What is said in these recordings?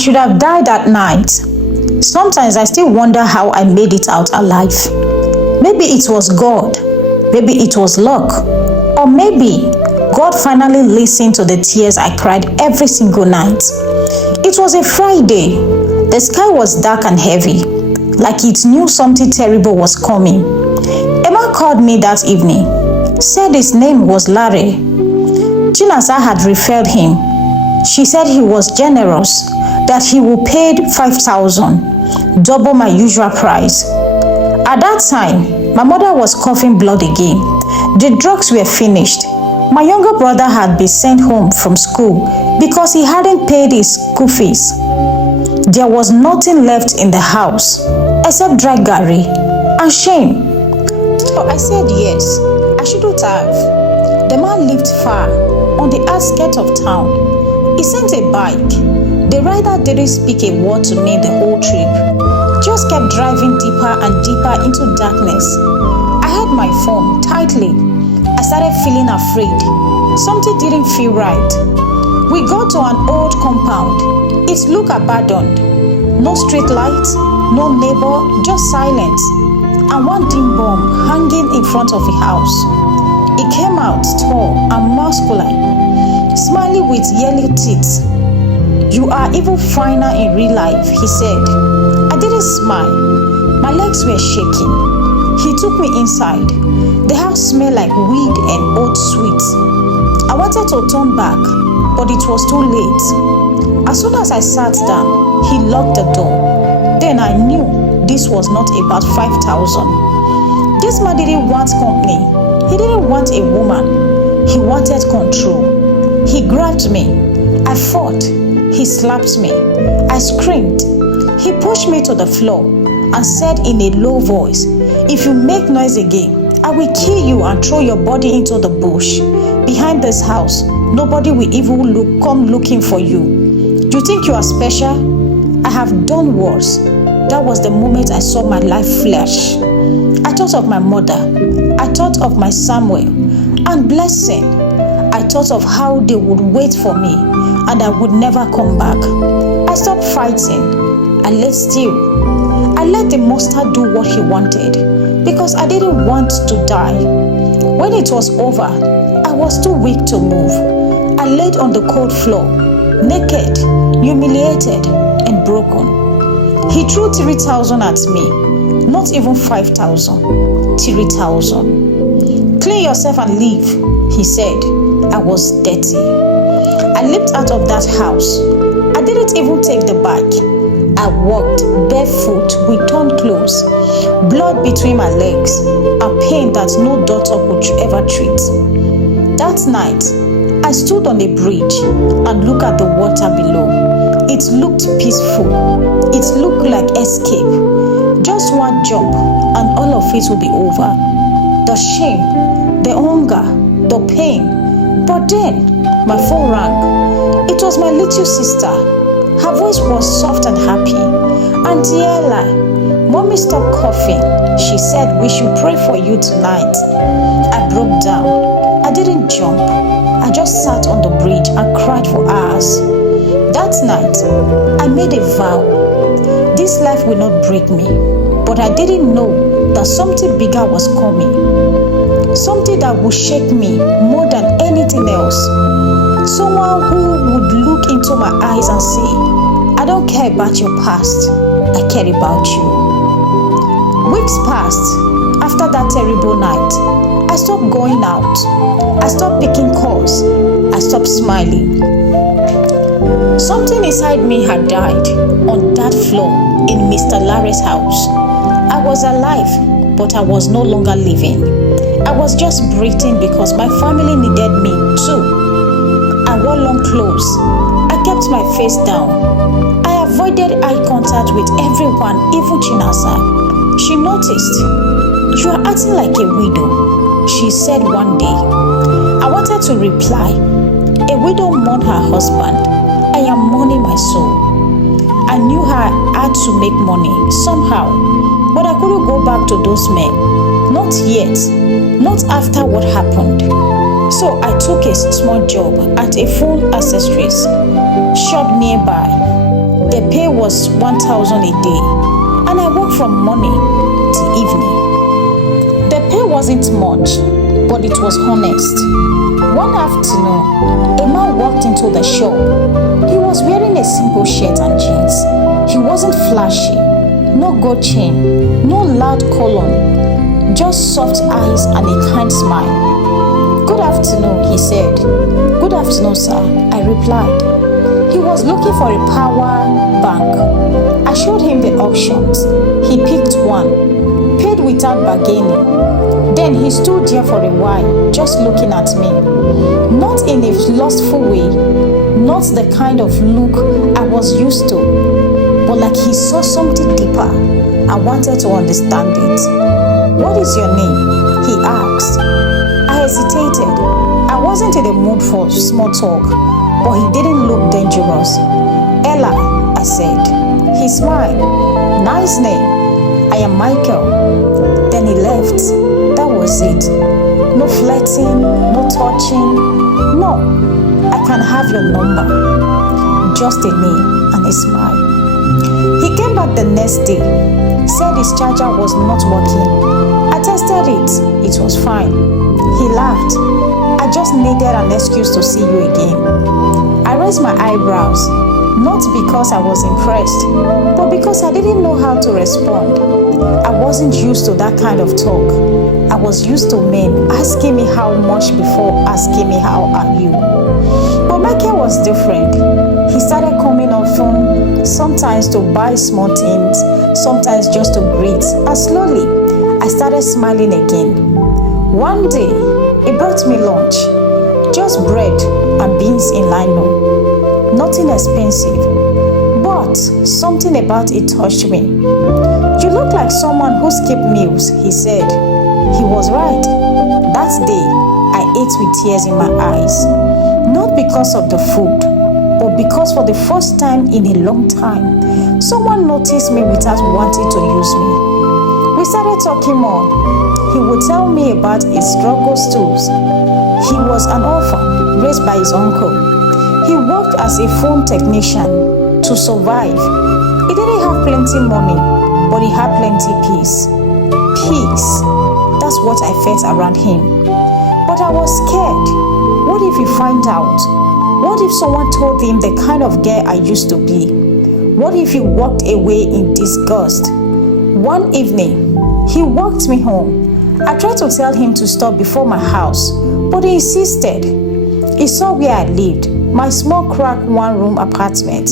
should have died that night. Sometimes I still wonder how I made it out alive. Maybe it was God, maybe it was luck, or maybe God finally listened to the tears I cried every single night. It was a Friday. The sky was dark and heavy, like it knew something terrible was coming. Emma called me that evening, said his name was Larry. Chinasa had referred him. She said he was generous, that he would pay 5,000, double my usual price. At that time, my mother was coughing blood again. The drugs were finished. My younger brother had been sent home from school because he hadn't paid his school fees. There was nothing left in the house except dry garri and shame. So I said yes, I shouldn't have. The man lived far, on the outskirts of town. He sent a bike. The rider didn't speak a word to me the whole trip. Just kept driving deeper and deeper into darkness. I had my phone tightly. I started feeling afraid. Something didn't feel right. We got to an old compound. It looked abandoned. No street lights, no neighbor, just silence. And one dim bomb hanging in front of the house. He came out tall and masculine, smiling with yellow teeth. "You are even finer in real life," he said. I didn't smile. My legs were shaking. He took me inside. The house smelled like weed and old sweets. I wanted to turn back, but it was too late. As soon as I sat down, he locked the door. Then I knew this was not about 5,000. This man didn't want company. He didn't want a woman. He wanted control. He grabbed me. I fought. He slapped me. I screamed. He pushed me to the floor and said in a low voice, "If you make noise again, I will kill you and throw your body into the bush. Behind this house, nobody will even come looking for you. You think you are special? I have done worse." That was the moment I saw my life flash. I thought of my mother. I thought of my Samuel and blessing. I thought of how they would wait for me and I would never come back. I stopped fighting. I lay still. I let the monster do what he wanted because I didn't want to die. When it was over, I was too weak to move. I laid on the cold floor, naked, humiliated, and broken. He threw 3,000 at me, not even 5,000, 3,000. "Clean yourself and leave," he said. I was dirty. I leaped out of that house. I didn't even take the bike. I walked barefoot with torn clothes, blood between my legs, a pain that no doctor could ever treat. That night, I stood on a bridge and looked at the water below. It looked peaceful. It looked like escape. Just one jump and all of it will be over. The shame, the hunger, the pain. But then, my phone rang. It was my little sister. Her voice was soft and happy. "Auntie Ella, Mommy, stop coughing. She said we should pray for you tonight." I broke down. I didn't jump. I just sat on the bridge and cried for hours. That night, I made a vow. This life will not break me. But I didn't know that something bigger was coming. Something that would shake me more than anything else. Someone who would look into my eyes and say, "I don't care about your past. I care about you." Weeks passed. After that terrible night, I stopped going out. I stopped picking calls. I stopped smiling. Something inside me had died on that floor in Mr. Larry's house. I was alive, but I was no longer living. I was just breathing because my family needed me too. I wore long clothes. I kept my face down. I avoided eye contact with everyone, even Chinasa. She noticed. "You are acting like a widow," she said one day. I wanted to reply. A widow mourns her husband. I am mourning my soul. I knew I had to make money somehow, but I couldn't go back to those men. Not yet. Not after what happened. So I took a small job at a phone accessories shop nearby. The The pay was 1,000 a day, and I worked from morning to evening. The pay wasn't much, but it was honest. One afternoon, a man walked into the shop. He was wearing a simple shirt and jeans. He wasn't flashy, no gold chain, no loud cologne, just soft eyes and a kind smile. "Good afternoon," he said. "Good afternoon, sir," I replied. He was looking for a power bank. I showed him the options. He picked one, paid without bargaining. Then he stood there for a while, just looking at me. Not in a lustful way, not the kind of look I was used to, but like he saw something deeper and wanted to understand it. "What is your name?" he asked. I hesitated. I wasn't in the mood for small talk, but he didn't look dangerous. "Ella," I said. He smiled. "Nice name. I am Michael." Then he left. That was it. No flirting, no touching. "No, I can have your number." Just a name and a smile. He came back the next day, said his charger was not working. I tested it. It was fine. He laughed. "I just needed an excuse to see you again." I raised my eyebrows, not because I was impressed, but because I didn't know how to respond. I wasn't used to that kind of talk. I was used to men asking me how much before asking me how are you. But Michael was different. He started coming often, sometimes to buy small things, sometimes just to greet, and slowly I started smiling again. One day, he brought me lunch, just bread and beans in lino. Nothing expensive, but something about it touched me. "You look like someone who skipped meals," he said. He was right. That day, I ate with tears in my eyes. Not because of the food, but because for the first time in a long time, someone noticed me without wanting to use me. We started talking more. He would tell me about his struggles too. He was an orphan, raised by his uncle. He worked as a phone technician to survive. He didn't have plenty money, but he had plenty peace. Peace. That's what I felt around him. But I was scared. What if he find out? What if someone told him the kind of girl I used to be? What if he walked away in disgust? One evening, he walked me home. I tried to tell him to stop before my house, but he insisted. He saw where I lived, my small cracked one-room apartment.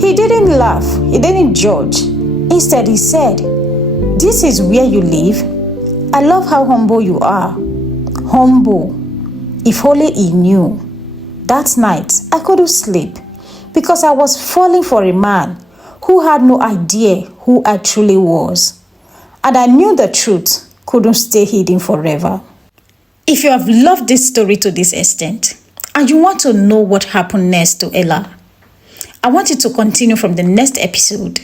He didn't laugh, he didn't judge. Instead, he said, "This is where you live? I love how humble you are." Humble. If only he knew. That night, I couldn't sleep because I was falling for a man who had no idea who I truly was. And I knew the truth couldn't stay hidden forever. If you have loved this story to this extent and you want to know what happened next to Ella, I want you to continue from the next episode.